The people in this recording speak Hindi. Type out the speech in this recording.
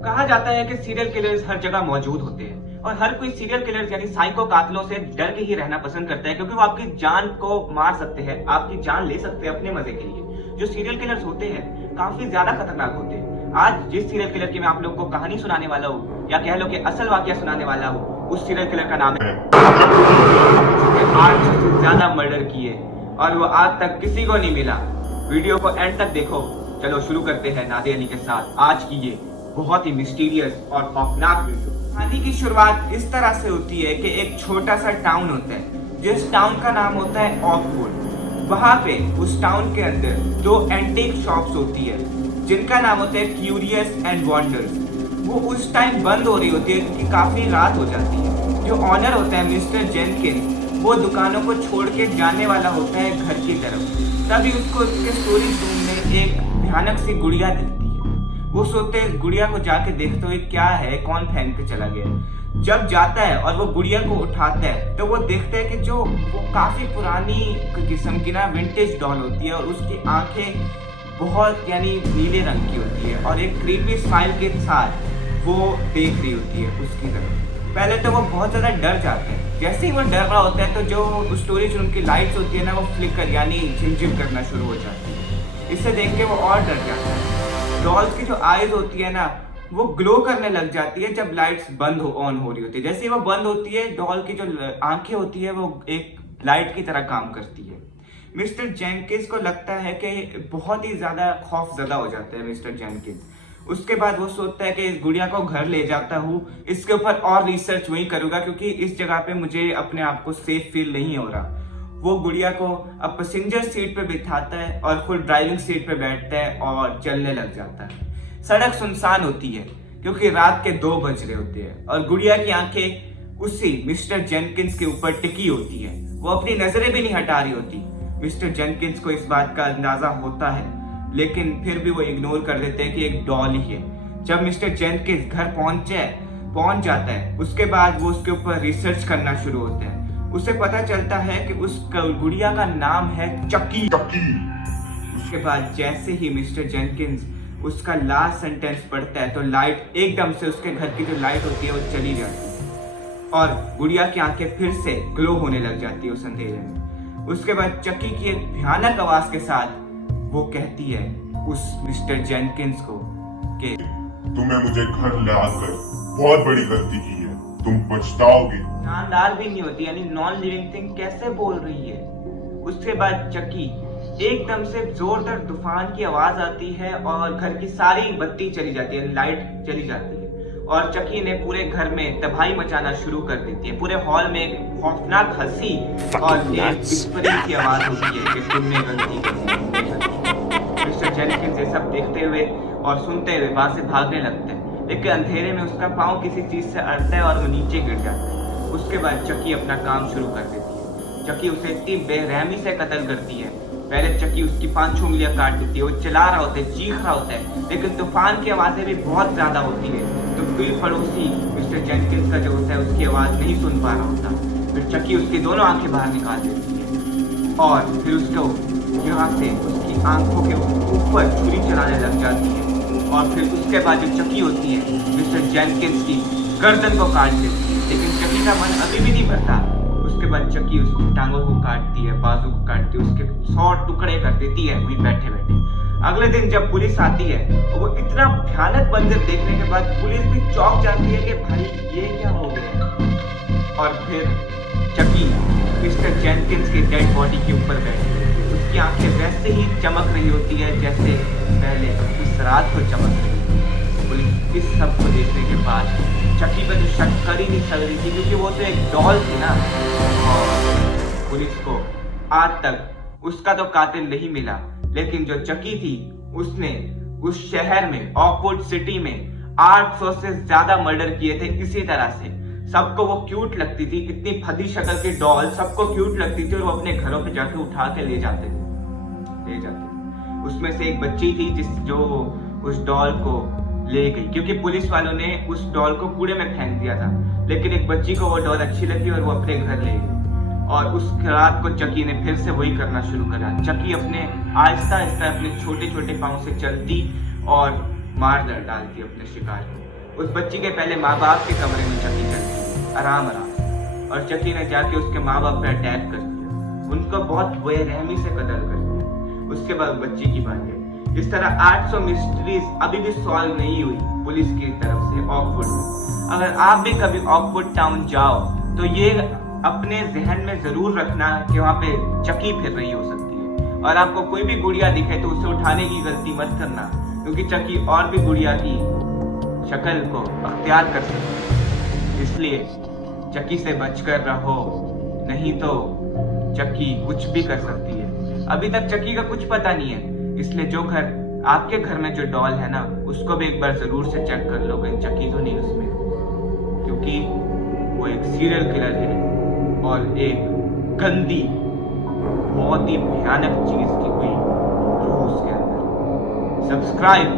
कहा जाता है कि सीरियल किलर्स हर जगह मौजूद होते हैं और हर कोई सीरियल किलर्स यानी साइको कातिलों से डर के ही रहना पसंद करता है, क्योंकि वो आपकी जान को मार सकते हैं, आपकी जान ले सकते हैं अपने मजे के लिए। जो सीरियल किलर्स होते हैं काफी ज्यादा खतरनाक होते हैं। आज जिस सीरियल किलर की मैं आप लोग को कहानी सुनाने वाला हूँ, या कह लो कि असल वाकया सुनाने वाला हूँ, उस सीरियल किलर का नाम है 800 से ज्यादा मर्डर किए और वो आज तक किसी को नहीं मिला। वीडियो को एंड तक देखो। चलो शुरू करते हैं नादे अली के साथ आज की ये बहुत ही मिस्टीरियस और खौफनाक वीडियो। कहानी की शुरुआत इस तरह से होती है कि एक छोटा सा टाउन होता है जिस टाउन का नाम होता है ऑकवुड। वहां पे उस टाउन के अंदर दो एंटीक शॉप्स होती है जिनका नाम होता है क्यूरियस एंड वंडर्स। वो उस टाइम बंद हो रही होती है क्योंकि काफी रात हो जाती है। जो ऑनर होता है मिस्टर जेनकिंस, वो दुकानों को छोड़ के जाने वाला होता है घर की तरफ। तभी उसको उसके स्टोरेज रूम में एक भयानक सी गुड़िया दिखती है। वो सोचते हैं गुड़िया को जाके देखते हुए क्या है, कौन फेंक के चला गया। जब जाता है और वो गुड़िया को उठाता है तो वो देखते हैं कि जो वो काफी पुरानी किस्म की ना विंटेज डॉल होती है और उसकी आंखें बहुत यानी नीले रंग की होती है और एक क्रीपी स्माइल के साथ वो देख रही होती है उसकी तरफ। पहले तो वो बहुत ज्यादा डर जाते हैं। जैसे ही वो डर रहा होता है तो जो स्टोरेज रूम की लाइट्स होती है ना, वो फ्लिकर यानी झिमझिम करना शुरू हो जाती है। इससे देख के वो और डर जाता है। डॉल्स की जो आईज होती है ना, वो ग्लो करने लग जाती है जब लाइट्स बंद ऑन हो रही होती है। जैसे ही वो बंद होती है, डॉल की जो आंखें होती है वो एक लाइट की तरह काम करती है। मिस्टर जेनकिंस को लगता है कि बहुत ही ज्यादा खौफजदा हो जाता है मिस्टर जेनकिंस। उसके बाद वो सोचता है कि इस गुड़िया को घर ले जाता हूँ, इसके ऊपर और रिसर्च वही करूंगा क्योंकि इस जगह पे मुझे अपने आप को सेफ फील नहीं हो रहा। वो गुड़िया को अब पैसेंजर सीट पे बिठाता है और खुद ड्राइविंग सीट पे बैठता है और चलने लग जाता है। सड़क सुनसान होती है क्योंकि रात के 2 बज रहे होते हैं और गुड़िया की आंखें उसी मिस्टर जेनकिंस के ऊपर टिकी होती है। वो अपनी नजरें भी नहीं हटा रही होती। मिस्टर जेनकिंस को इस बात का अंदाजा होता है, लेकिन फिर भी वो इग्नोर कर देते हैं कि एक डॉल ही है। जब मिस्टर जेनकिंस घर पहुंच जाता है, उसके बाद वो उसके ऊपर रिसर्च करना शुरू होते हैं। उसे पता चलता है कि उस गुड़िया का नाम है चकी। उसके बाद जैसे ही मिस्टर जेनकिंस उसका लास्ट सेंटेंस पढ़ता है तो लाइट एकदम से उसके घर की जो लाइट होती है वो चली जाती है और गुड़िया की आंखें फिर से ग्लो होने लग जाती है उस अंधेरे में। उसके बाद चकी की एक भयानक आवाज के साथ वो कहती है उस मिस्टर जेनकिंस को कि तुमने मुझे घर ले आकर बहुत बड़ी गलती की है, तुम पछताओगे। शानदार भी नहीं होती यानी नॉन लिविंग थिंग कैसे बोल रही है। उसके बाद चकी एकदम से जोरदार तूफान की आवाज आती है और घर की सारी बत्ती चली जाती है, लाइट चली जाती है और चकी ने पूरे घर में तबाही मचाना शुरू कर देती है। पूरे हॉल में एक खौफनाक हंसी और एक विस्परित की आवाज होती है कि तुमने गलती की। मिस्टर जेनकिंस ये सब देखते हुए और सुनते हुए वहां से भागने लगते हैं, लेकिन अंधेरे में उसका पाँव किसी चीज से अड़ता है और वो नीचे गिर जाता है। उसके बाद चकी अपना काम शुरू कर देती है। चकी उसे इतनी बेरहमी से कत्ल करती है। पहले चकी उसकी 5 उंगलियां काट देती है। वो चिल्ला रहा होता है, चीख रहा होता है, लेकिन तूफान की आवाजें भी बहुत ज्यादा होती है तो कोई पड़ोसी मिस्टर जेनकिंस का जो होता है उसकी आवाज नहीं सुन पा रहा होता। फिर चकी उसकी दोनों आंखें बाहर निकाल देती है और फिर उसको यहाँ से उसकी आंखों के ऊपर छुरी चलाने लग जाती है और फिर उसके बाद जो चकी होती है मिस्टर जेनकिंस की गर्दन को काट देती है। लेकिन चकी का मन अभी भी नहीं भरता। उसके बाद चकी उसकी टांगों को काटती है, बाजू को काटती है, उसके 100 टुकड़े कर देती है वहीं बैठे बैठे। अगले दिन जब पुलिस आती है वो इतना भयानक मंजर देखने के बाद पुलिस भी चौंक जाती है कि भाई ये क्या हो गया। और फिर चकी मिस्टर जेनकिंस की डेड बॉडी के ऊपर बैठी है। उसकी आंखें वैसे ही चमक रही होती है जैसे पहले उस रात को चमक रही थी। पुलिस इस सब को देखने के बाद चकी पे तो शक कर ही नहीं सक रही थी क्योंकि वो तो एक डॉल थी ना। और पुलिस को आज तक उसका तो कातिल नहीं मिला, लेकिन जो चकी थी उसने उस शहर में ऑकवुड सिटी में 800 से ज्यादा मर्डर किए थे इसी तरह से। सबको वो क्यूट लगती थी, इतनी फदी शक्ल की डॉल सबको क्यूट लगती थी और वो अपने घरों पे जाके उठा के ले जाते थे। उसमें से एक बच्ची थी जो उस डॉल को ले गई क्योंकि पुलिस वालों ने उस डॉल को कूड़े में फेंक दिया था, लेकिन एक बच्ची को वो डॉल अच्छी लगी और वो अपने घर ले गई। और उस रात को चकी ने फिर से वही करना शुरू करा। चकी अपने आहिस्ता आहिस्ता अपने छोटे छोटे पाँव से चलती और मार डालती अपने शिकार को। उस बच्ची के पहले माँ बाप के कमरे में चकी चलती आराम आराम, और चकी ने जाके उसके माँ बाप पे अटैक कर दिया, उनको बहुत बेरहमी से कत्ल कर दिया। उसके बाद बच्ची की बात है। इस तरह 800 मिस्ट्रीज अभी भी सॉल्व नहीं हुई पुलिस की तरफ से ऑकवुड में। अगर आप भी कभी ऑकवुड टाउन जाओ तो ये अपने जहन में जरूर रखना कि वहाँ पे चकी फिर रही हो सकती है, और आपको कोई भी गुड़िया दिखे तो उसे उठाने की गलती मत करना, क्योंकि चकी और भी गुड़िया की शक्ल को अख्तियार कर सकती है। इसलिए चकी से बचकर रहो, नहीं तो चकी कुछ भी कर सकती है। अभी तक चकी का कुछ पता नहीं है, इसलिए जो घर आपके घर में जो डॉल है ना, उसको भी एक बार जरूर से चेक कर लो कहीं चकी तो नहीं उसमें, क्योंकि वो एक सीरियल किलर है और एक गंदी बहुत ही भयानक चीज की हुई रूह उसके अंदर। सब्सक्राइब